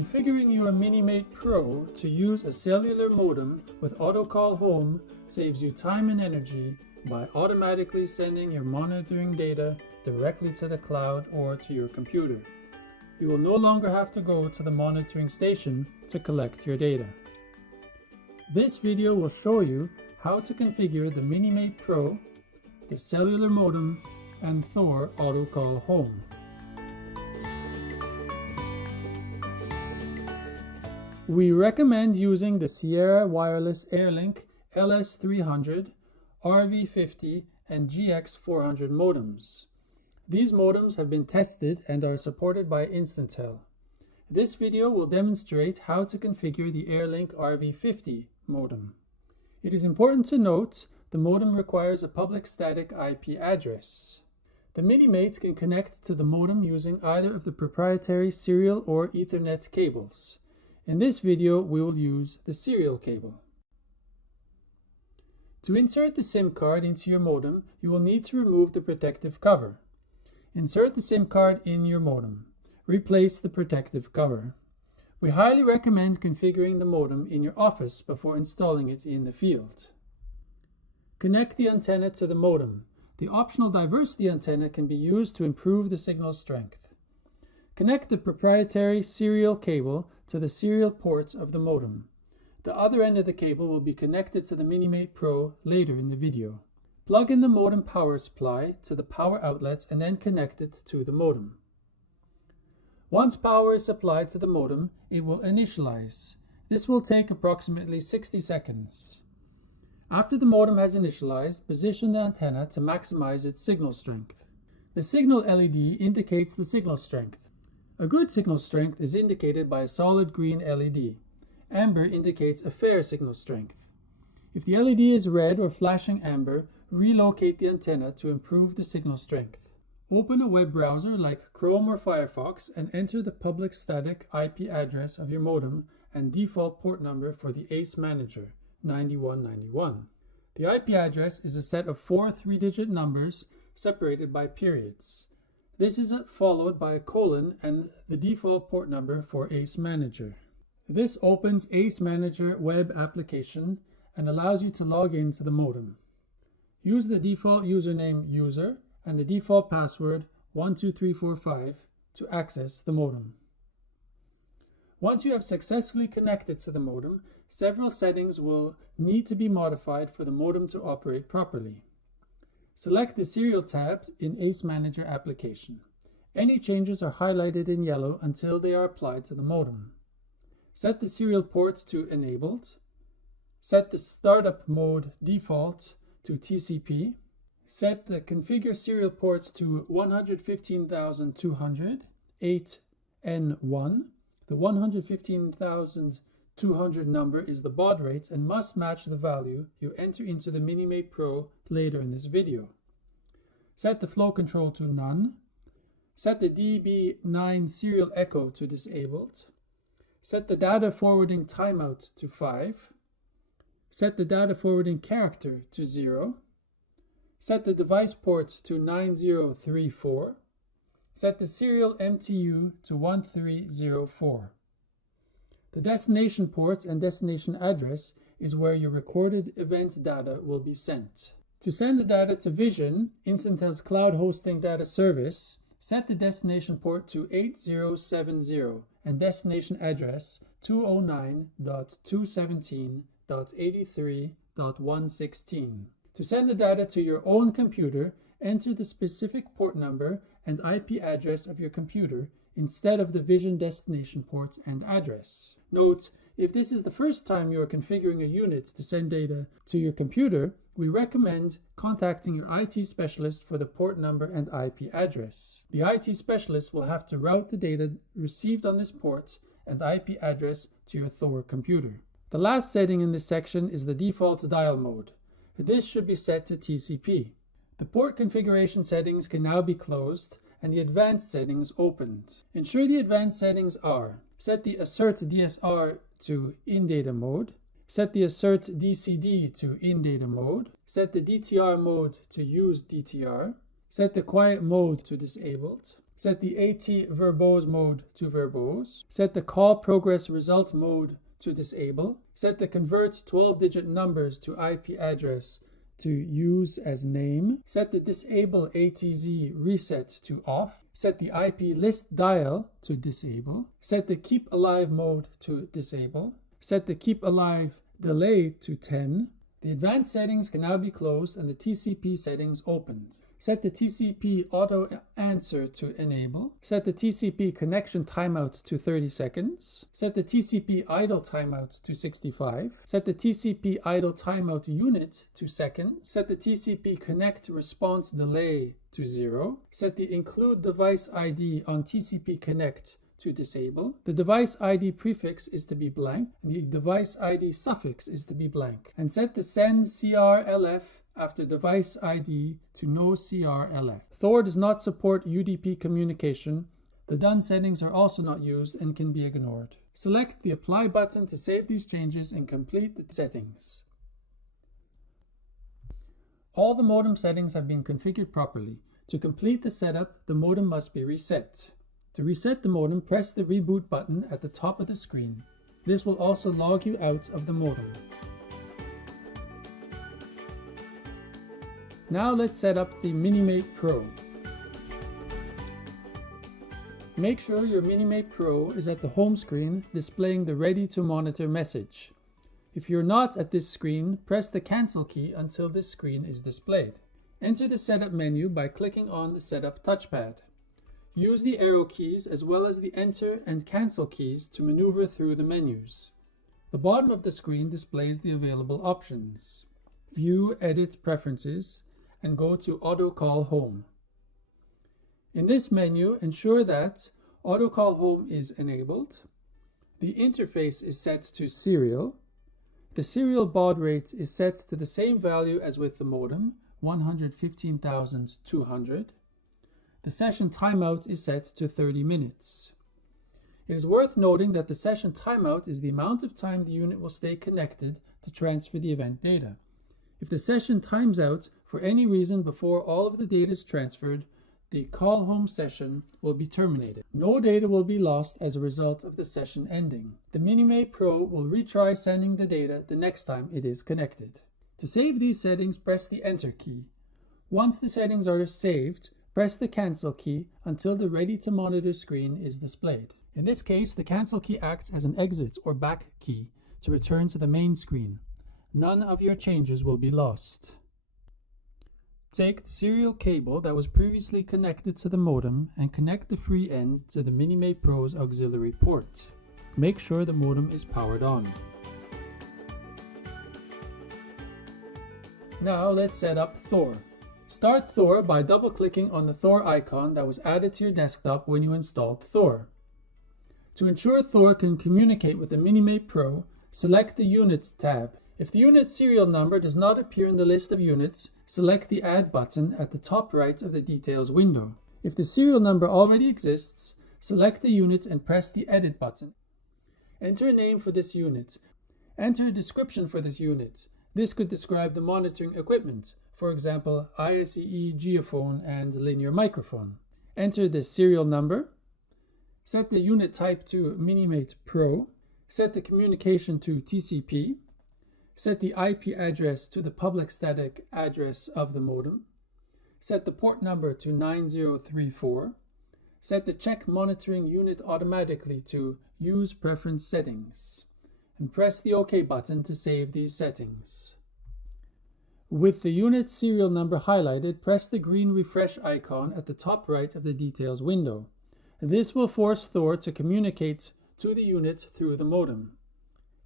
Configuring your Minimate Pro to use a cellular modem with AutoCall Home saves you time and energy by automatically sending your monitoring data directly to the cloud or to your computer. You will no longer have to go to the monitoring station to collect your data. This video will show you how to configure the Minimate Pro, the cellular modem, and THOR AutoCall Home. We recommend using the Sierra Wireless Airlink LS300, RV50, and GX400 modems. These modems have been tested and are supported by Instantel. This video will demonstrate how to configure the Airlink RV50 modem. It is important to note the modem requires a public static IP address. The Minimate can connect to the modem using either of the proprietary serial or Ethernet cables. In this video, we will use the serial cable. To insert the SIM card into your modem, you will need to remove the protective cover. Insert the SIM card in your modem. Replace the protective cover. We highly recommend configuring the modem in your office before installing it in the field. Connect the antenna to the modem. The optional diversity antenna can be used to improve the signal strength. Connect the proprietary serial cable to the serial port of the modem. The other end of the cable will be connected to the Minimate Pro later in the video. Plug in the modem power supply to the power outlet and then connect it to the modem. Once power is supplied to the modem, it will initialize. This will take approximately 60 seconds. After the modem has initialized, position the antenna to maximize its signal strength. The signal LED indicates the signal strength. A good signal strength is indicated by a solid green LED. Amber indicates a fair signal strength. If the LED is red or flashing amber, relocate the antenna to improve the signal strength. Open a web browser like Chrome or Firefox and enter the public static IP address of your modem and default port number for the ACE manager, 9191. The IP address is a set of 4 three-digit numbers separated by periods. This is followed by a colon and the default port number for ACE Manager. This opens ACE Manager web application and allows you to log in to the modem. Use the default username user and the default password 12345 to access the modem. Once you have successfully connected to the modem, several settings will need to be modified for the modem to operate properly. Select the Serial tab in ACE Manager application. Any changes are highlighted in yellow until they are applied to the modem. Set the serial port to Enabled. Set the Startup Mode default to TCP. Set the Configure Serial ports to 115,200, 8N1. The 115,200 number is the baud rate and must match the value you enter into the Minimate Pro later in this video. Set the flow control to None. Set the DB9 serial echo to Disabled. Set the data forwarding timeout to 5. Set the data forwarding character to 0. Set the device port to 9034. Set the serial MTU to 1304. The destination port and destination address is where your recorded event data will be sent. To send the data to Vision, Instantel's cloud hosting data service, set the destination port to 8070 and destination address 209.217.83.116. To send the data to your own computer, enter the specific port number and IP address of your computer instead of the Vision destination port and address. Note, if this is the first time you are configuring a unit to send data to your computer, we recommend contacting your IT specialist for the port number and IP address. The IT specialist will have to route the data received on this port and IP address to your THOR computer. The last setting in this section is the default dial mode. This should be set to TCP. The port configuration settings can now be closed and the advanced settings opened. Ensure the advanced settings are: set the Assert DSR to In Data Mode, set the Assert DCD to In Data Mode, set the DTR mode to Use DTR, set the Quiet Mode to Disabled, Set the AT verbose mode to verbose. Set the call progress result mode to disable. Set the convert 12-digit numbers to IP address to use as name. Set the disable ATZ reset to off. Set the IP list dial to disable. Set the keep alive mode to disable. Set the keep alive delay to 10. The advanced settings can now be closed and the TCP settings opened. Set the TCP auto answer to enable. Set the TCP connection timeout to 30 seconds. Set the TCP idle timeout to 65. Set the TCP idle timeout unit to seconds. Set the TCP connect response delay to 0. Set the include device ID on TCP connect to disable. The device ID prefix is to be blank and the device ID suffix is to be blank. And set the send CRLF after device ID to no CRLF. THOR does not support UDP communication. The done settings are also not used and can be ignored. Select the apply button to save these changes and complete the settings. All the modem settings have been configured properly. To complete the setup, the modem must be reset. To reset the modem, press the reboot button at the top of the screen. This will also log you out of the modem. Now let's set up the Minimate Pro. Make sure your Minimate Pro is at the home screen displaying the ready to monitor message. If you're not at this screen, press the cancel key until this screen is displayed. Enter the setup menu by clicking on the setup touchpad. Use the arrow keys as well as the enter and cancel keys to maneuver through the menus. The bottom of the screen displays the available options. View Edit Preferences and go to Auto Call Home. In this menu, ensure that Auto Call Home is enabled. The interface is set to serial. The serial baud rate is set to the same value as with the modem, 115,200. The session timeout is set to 30 minutes. It is worth noting that the session timeout is the amount of time the unit will stay connected to transfer the event data. If the session times out for any reason before all of the data is transferred, the call home session will be terminated. No data will be lost as a result of the session ending. The Minimate Pro will retry sending the data the next time it is connected. To save these settings, press the Enter key. Once the settings are saved, press the cancel key until the ready to monitor screen is displayed. In this case, the cancel key acts as an exit or back key to return to the main screen. None of your changes will be lost. Take the serial cable that was previously connected to the modem and connect the free end to the Minimate Pro's auxiliary port. Make sure the modem is powered on. Now let's set up THOR. Start THOR by double-clicking on the THOR icon that was added to your desktop when you installed THOR. To ensure THOR can communicate with the Minimate Pro, select the Units tab. If the unit serial number does not appear in the list of units, select the Add button at the top right of the Details window. If the serial number already exists, select the unit and press the Edit button. Enter a name for this unit. Enter a description for this unit. This could describe the monitoring equipment. For example, ISEE, geophone, and linear microphone. Enter the serial number. Set the unit type to Minimate Pro. Set the communication to TCP. Set the IP address to the public static address of the modem. Set the port number to 9034. Set the check monitoring unit automatically to Use Preference Settings. And press the OK button to save these settings. With the unit serial number highlighted, press the green refresh icon at the top right of the Details window. This will force THOR to communicate to the unit through the modem.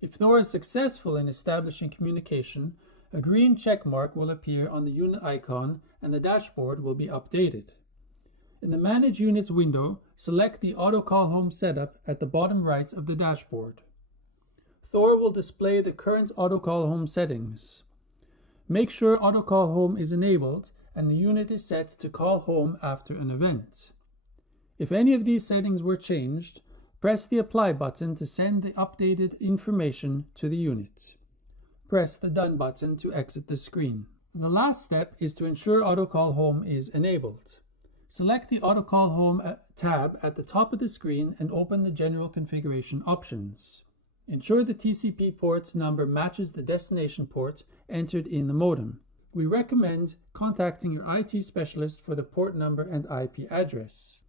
If THOR is successful in establishing communication, a green check mark will appear on the unit icon and the dashboard will be updated. In the Manage Units window, select the Auto Call Home setup at the bottom right of the dashboard. THOR will display the current Auto Call Home settings. Make sure Auto Call Home is enabled and the unit is set to call home after an event. If any of these settings were changed, press the Apply button to send the updated information to the unit. Press the Done button to exit the screen. The last step is to ensure Auto Call Home is enabled. Select the Auto Call Home tab at the top of the screen and open the General Configuration options. Ensure the TCP port number matches the destination port entered in the modem. We recommend contacting your IT specialist for the port number and IP address.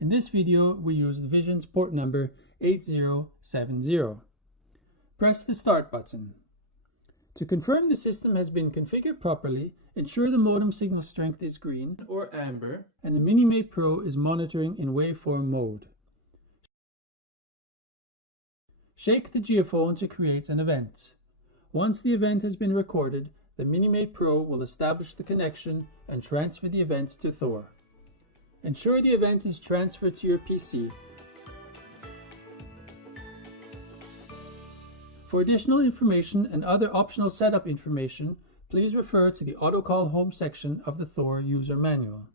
In this video, we used Vision's port number 8070. Press the Start button. To confirm the system has been configured properly, ensure the modem signal strength is green or amber and the Minimate Pro is monitoring in waveform mode. Shake the geophone to create an event. Once the event has been recorded, the Minimate Pro will establish the connection and transfer the event to THOR. Ensure the event is transferred to your PC. For additional information and other optional setup information, please refer to the Auto Call Home section of the THOR user manual.